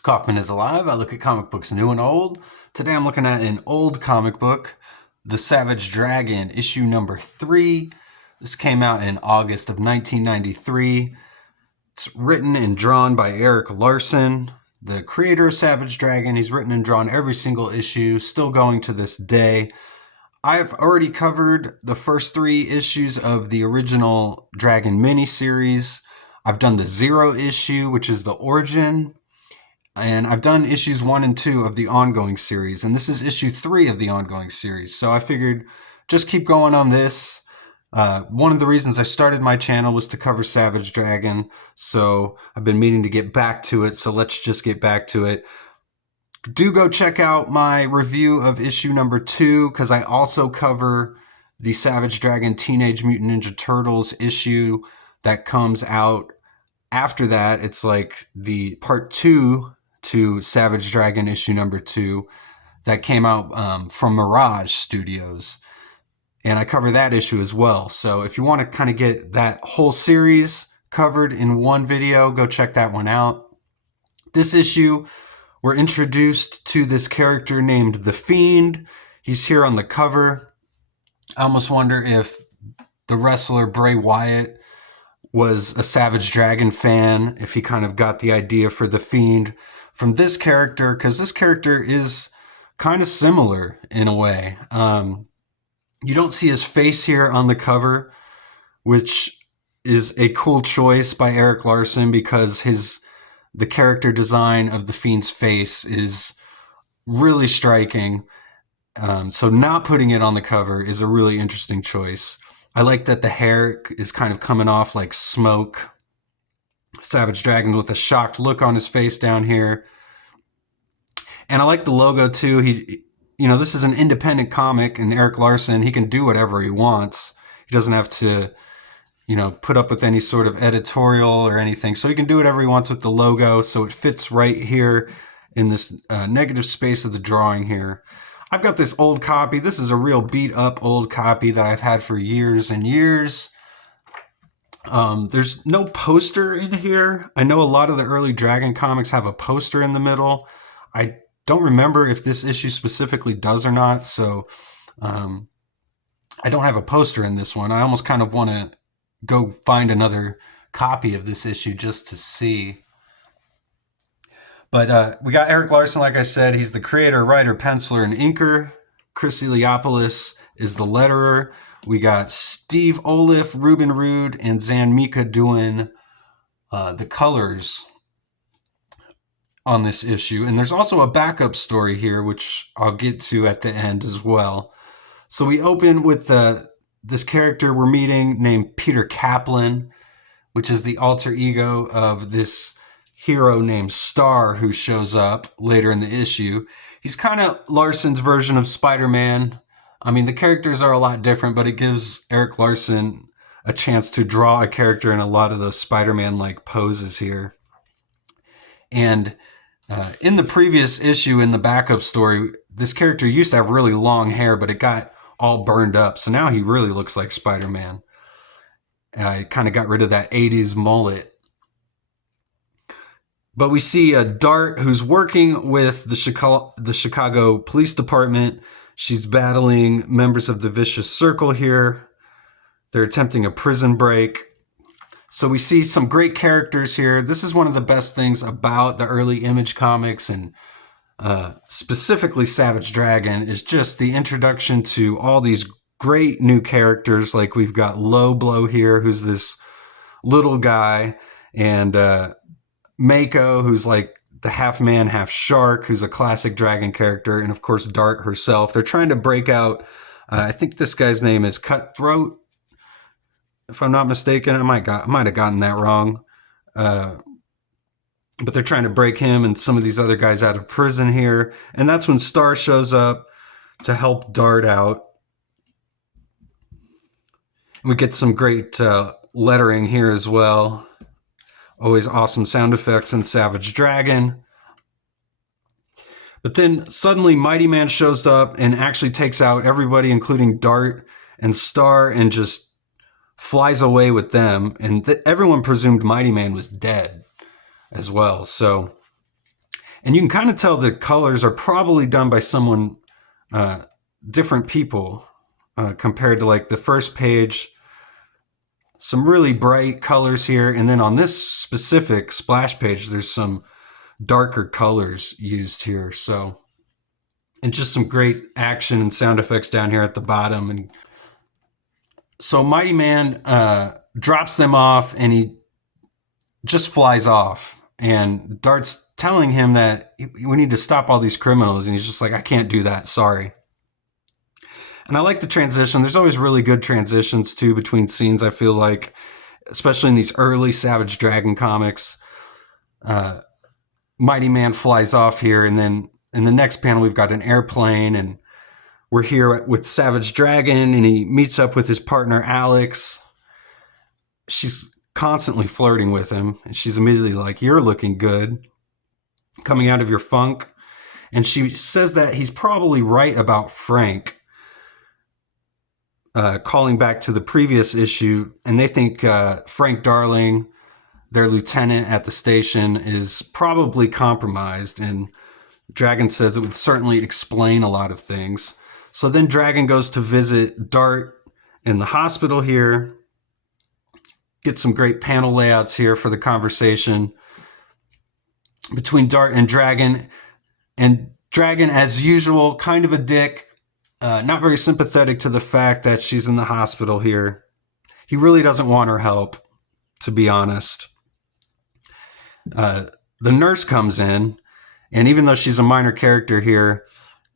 Kaufman is Alive. I look at comic books new and old. Today I'm looking at an old comic book, The Savage Dragon, issue number 3. This came out in August of 1993. It's written and drawn by Erik Larsen, the creator of Savage Dragon. He's written and drawn every single issue, still going to this day. I've already covered the first 3 issues of the original Dragon miniseries. I've done the 0 issue, which is the origin. And I've done issues 1 and 2 of the ongoing series, and this is issue 3 of the ongoing series. So I figured just keep going on this. One of the reasons I started my channel was to cover Savage Dragon, so I've been meaning to get back to it, so let's just get back to it. Do go check out my review of issue number 2, because I also cover the Savage Dragon Teenage Mutant Ninja Turtles issue that comes out after that. It's like the part 2 to Savage Dragon issue number 2 that came out from Mirage Studios. And I cover that issue as well. So if you want to kind of get that whole series covered in one video, go check that one out. This issue, we're introduced to this character named the Fiend. He's here on the cover. I almost wonder if the wrestler Bray Wyatt was a Savage Dragon fan, if he kind of got the idea for the Fiend from this character, because this character is kind of similar in a way. You don't see his face here on the cover, which is a cool choice by Erik Larsen, because the character design of the Fiend's face is really striking. So not putting it on the cover is a really interesting choice. I like that the hair is kind of coming off like smoke. Savage Dragon with a shocked look on his face down here. And I like the logo too. This is an independent comic, and Erik Larsen, he can do whatever he wants. He doesn't have to, put up with any sort of editorial or anything. So he can do whatever he wants with the logo. So it fits right here in this negative space of the drawing here. I've got this old copy. This is a real beat up old copy that I've had for years and years. There's no poster in here. I know a lot of the early Dragon comics have a poster in the middle. I don't remember if this issue specifically does or not, so I don't have a poster in this one. I almost kind of want to go find another copy of this issue just to see. But we got Erik Larsen, like I said. He's the creator, writer, penciler, and inker. Chris Eliopoulos is the letterer. We got Steve Oliff, Ruben Rude, and Zan Mika doing the colors on this issue. And there's also a backup story here, which I'll get to at the end as well. So we open with this character we're meeting named Peter Kaplan, which is the alter ego of this hero named Star, who shows up later in the issue. He's kind of Larsen's version of Spider-Man. I mean, the characters are a lot different, but it gives Erik Larsen a chance to draw a character in a lot of those Spider-Man-like poses here. And in the previous issue, in the backup story, this character used to have really long hair, but it got all burned up. So now he really looks like Spider-Man. I kind of got rid of that 80s mullet. But we see a Dart who's working with the Chicago Police Department. She's battling members of the Vicious Circle here. They're attempting a prison break. So we see some great characters here. This is one of the best things about the early Image comics, and specifically Savage Dragon, is just the introduction to all these great new characters. Like we've got Low Blow here, who's this little guy, and Mako, who's like the half man, half shark, who's a classic Dragon character, and of course Dart herself. They're trying to break out, I think this guy's name is Cutthroat, if I'm not mistaken. I might have gotten that wrong. But they're trying to break him and some of these other guys out of prison here. And that's when Star shows up to help Dart out. We get some great lettering here as well. Always awesome sound effects in Savage Dragon. But then suddenly Mighty Man shows up and actually takes out everybody, including Dart and Star, and just flies away with them. And everyone presumed Mighty Man was dead as well. So And you can kind of tell the colors are probably done by someone, different people, compared to like the first page. Some really bright colors here. And then on this specific splash page, there's some darker colors used here. So, and just some great action and sound effects down here at the bottom. And so Mighty Man drops them off and he just flies off. And Dart's telling him that we need to stop all these criminals. And he's just like, I can't do that. Sorry. And I like the transition. There's always really good transitions too between scenes, I feel like, especially in these early Savage Dragon comics. Mighty Man flies off here, and then in the next panel, we've got an airplane, and we're here with Savage Dragon, and he meets up with his partner, Alex. She's constantly flirting with him, and she's immediately like, you're looking good, coming out of your funk. And she says that he's probably right about Frank, calling back to the previous issue, and they think Frank Darling, their lieutenant at the station, is probably compromised, and Dragon says it would certainly explain a lot of things. So then Dragon goes to visit Dart in the hospital here, get some great panel layouts here for the conversation between Dart and Dragon, as usual, kind of a dick, not very sympathetic to the fact that she's in the hospital here. He really doesn't want her help, to be honest. The nurse comes in, and even though she's a minor character here,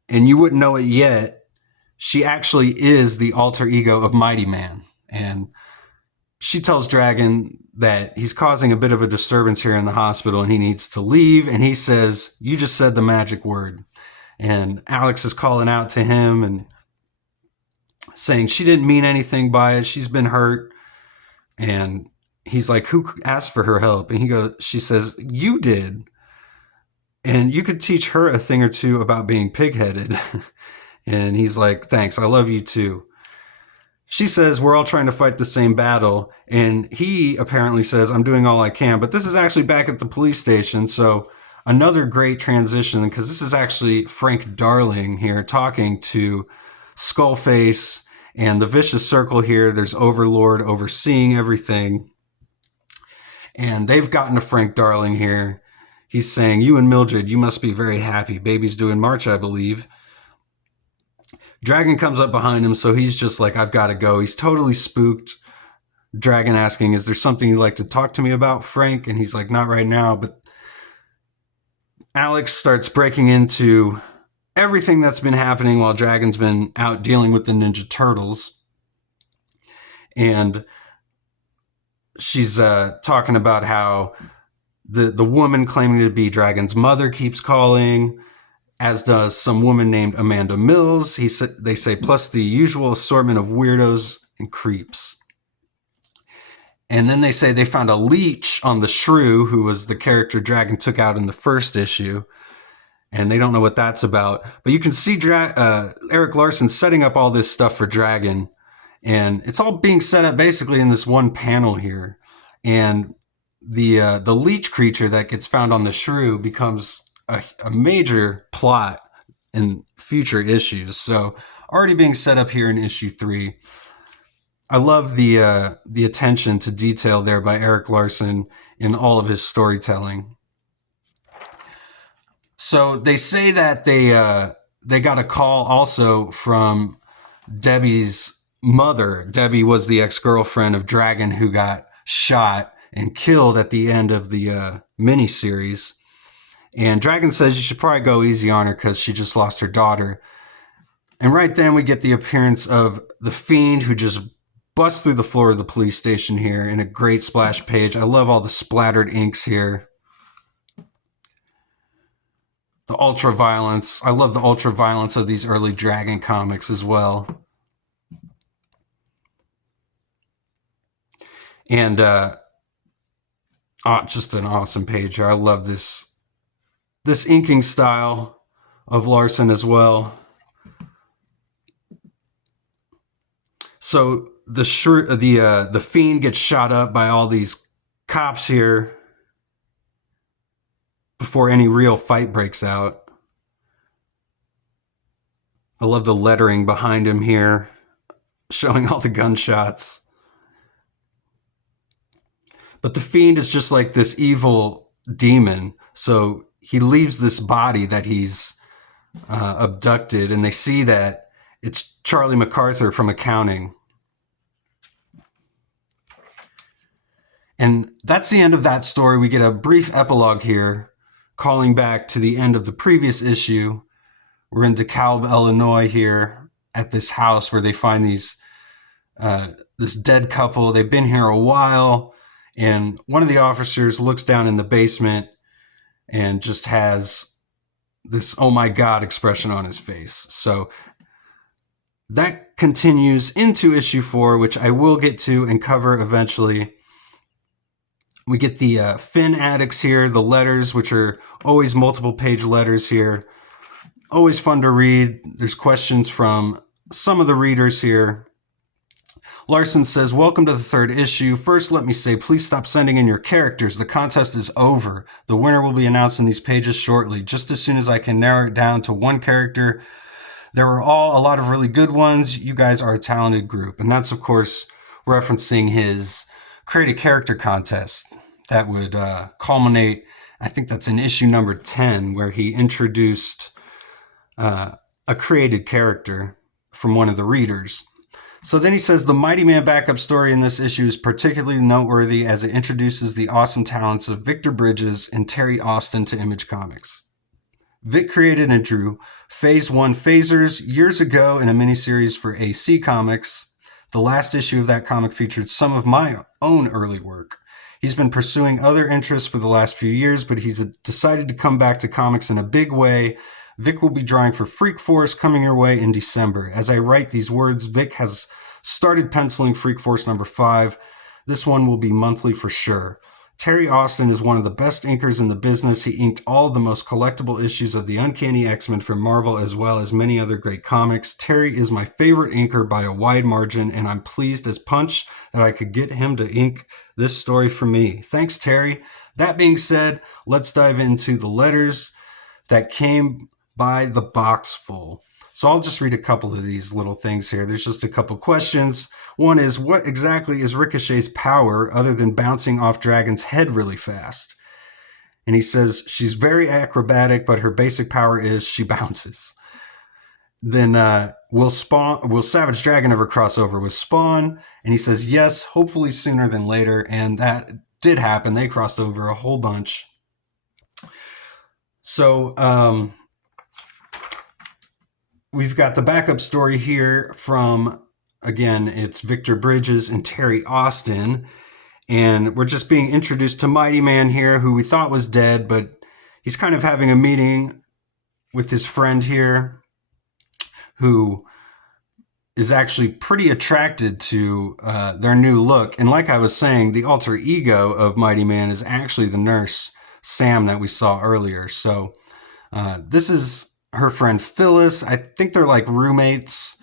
and you wouldn't know it yet, she actually is the alter ego of Mighty Man. And she tells Dragon that he's causing a bit of a disturbance here in the hospital and he needs to leave. And he says, you just said the magic word. And Alex is calling out to him and saying she didn't mean anything by it. She's been hurt. And he's like, who asked for her help? And she says, you did. And you could teach her a thing or two about being pig-headed. And he's like, thanks, I love you too. She says, we're all trying to fight the same battle. And he apparently says, I'm doing all I can. But this is actually back at the police station. So another great transition, because this is actually Frank Darling here talking to Skullface and the Vicious Circle here. There's Overlord overseeing everything. And they've gotten to Frank Darling here. He's saying, you and Mildred, you must be very happy. Baby's due in March, I believe. Dragon comes up behind him, so he's just like, I've got to go. He's totally spooked. Dragon asking, is there something you'd like to talk to me about, Frank? And he's like, not right now. But Alex starts breaking into everything that's been happening while Dragon's been out dealing with the Ninja Turtles. And she's talking about how the woman claiming to be Dragon's mother keeps calling, as does some woman named Amanda Mills. They say, plus the usual assortment of weirdos and creeps. And then they say they found a leech on the shrew, who was the character Dragon took out in the first issue. And they don't know what that's about. But you can see Erik Larsen setting up all this stuff for Dragon. And it's all being set up basically in this one panel here. And the leech creature that gets found on the shrew becomes a major plot in future issues. So already being set up here in issue 3. I love the attention to detail there by Erik Larsen in all of his storytelling. So they say that they got a call also from Debbie's mother. Debbie was the ex-girlfriend of Dragon who got shot and killed at the end of the miniseries. And Dragon says you should probably go easy on her because she just lost her daughter. And right then we get the appearance of the Fiend, who just busts through the floor of the police station here in a great splash page. I love all the splattered inks here. The ultra violence. I love the ultra violence of these early Dragon comics as well. And just an awesome page here. I love this inking style of Larsen as well. So the Fiend gets shot up by all these cops here before any real fight breaks out. I love the lettering behind him here, showing all the gunshots. But the Fiend is just like this evil demon. So he leaves this body that he's abducted, and they see that it's Charlie MacArthur from accounting. And that's the end of that story. We get a brief epilogue here, calling back to the end of the previous issue. We're in DeKalb, Illinois here at this house where they find this dead couple. They've been here a while, and one of the officers looks down in the basement and just has this "oh my God" expression on his face. So that continues into issue 4, which I will get to and cover eventually. We get the Fin Addicts here, the letters, which are always multiple page letters here. Always fun to read. There's questions from some of the readers here. Larsen says, welcome to the 3rd issue. First, let me say, please stop sending in your characters. The contest is over. The winner will be announced in these pages shortly. Just as soon as I can narrow it down to one character. There were a lot of really good ones. You guys are a talented group. And that's, of course, referencing his create a character contest that would culminate, I think that's in issue number 10, where he introduced a created character from one of the readers. So then he says, the Mighty Man backup story in this issue is particularly noteworthy as it introduces the awesome talents of Victor Bridges and Terry Austin to Image Comics. Vic created and drew Phase 1 Phasers years ago in a miniseries for AC Comics. The last issue of that comic featured some of my own early work. He's been pursuing other interests for the last few years, but he's decided to come back to comics in a big way. Vic will be drawing for Freak Force coming your way in December. As I write these words, Vic has started penciling Freak Force number 5. This one will be monthly for sure. Terry Austin is one of the best inkers in the business. He inked all of the most collectible issues of the Uncanny X-Men for Marvel, as well as many other great comics. Terry is my favorite inker by a wide margin, and I'm pleased as punch that I could get him to ink this story for me. Thanks, Terry. That being said, let's dive into the letters that came by the box full. So I'll just read a couple of these little things here. There's just a couple questions. One is, what exactly is Ricochet's power other than bouncing off Dragon's head really fast? And he says, she's very acrobatic, but her basic power is she bounces. Then will Savage Dragon ever cross over with Spawn? And he says, yes, hopefully sooner than later. And that did happen. They crossed over a whole bunch. So we've got the backup story here from, again, it's Victor Bridges and Terry Austin. And we're just being introduced to Mighty Man here, who we thought was dead, but he's kind of having a meeting with his friend here, who is actually pretty attracted to their new look. And like I was saying, the alter ego of Mighty Man is actually the nurse, Sam, that we saw earlier. So this is her friend Phyllis. I think they're like roommates,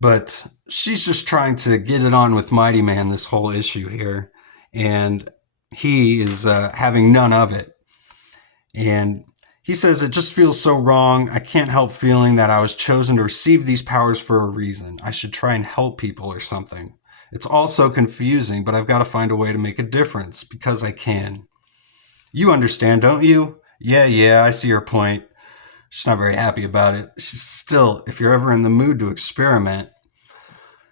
but she's just trying to get it on with Mighty Man this whole issue here. And he is having none of it. And he says, it just feels so wrong. I can't help feeling that I was chosen to receive these powers for a reason. I should try and help people or something. It's all so confusing, but I've got to find a way to make a difference because I can. You understand, don't you? Yeah, I see your point. She's not very happy about it. She's still, if you're ever in the mood to experiment.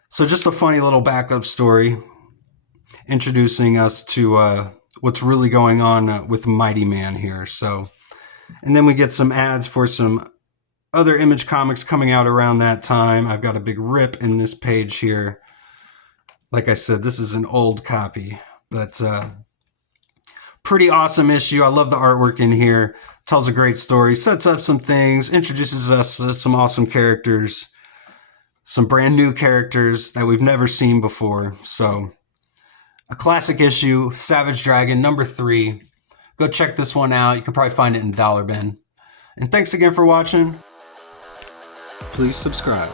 So just a funny little backup story introducing us to what's really going on with Mighty Man here. So, and then we get some ads for some other Image comics coming out around that time. I've got a big rip in this page here. Like I said, this is an old copy, but pretty awesome issue. I love the artwork in here. Tells a great story, sets up some things, introduces us to some awesome characters, some brand new characters that we've never seen before. So a classic issue, Savage Dragon, number 3. Go check this one out. You can probably find it in Dollar Bin. And thanks again for watching. Please subscribe.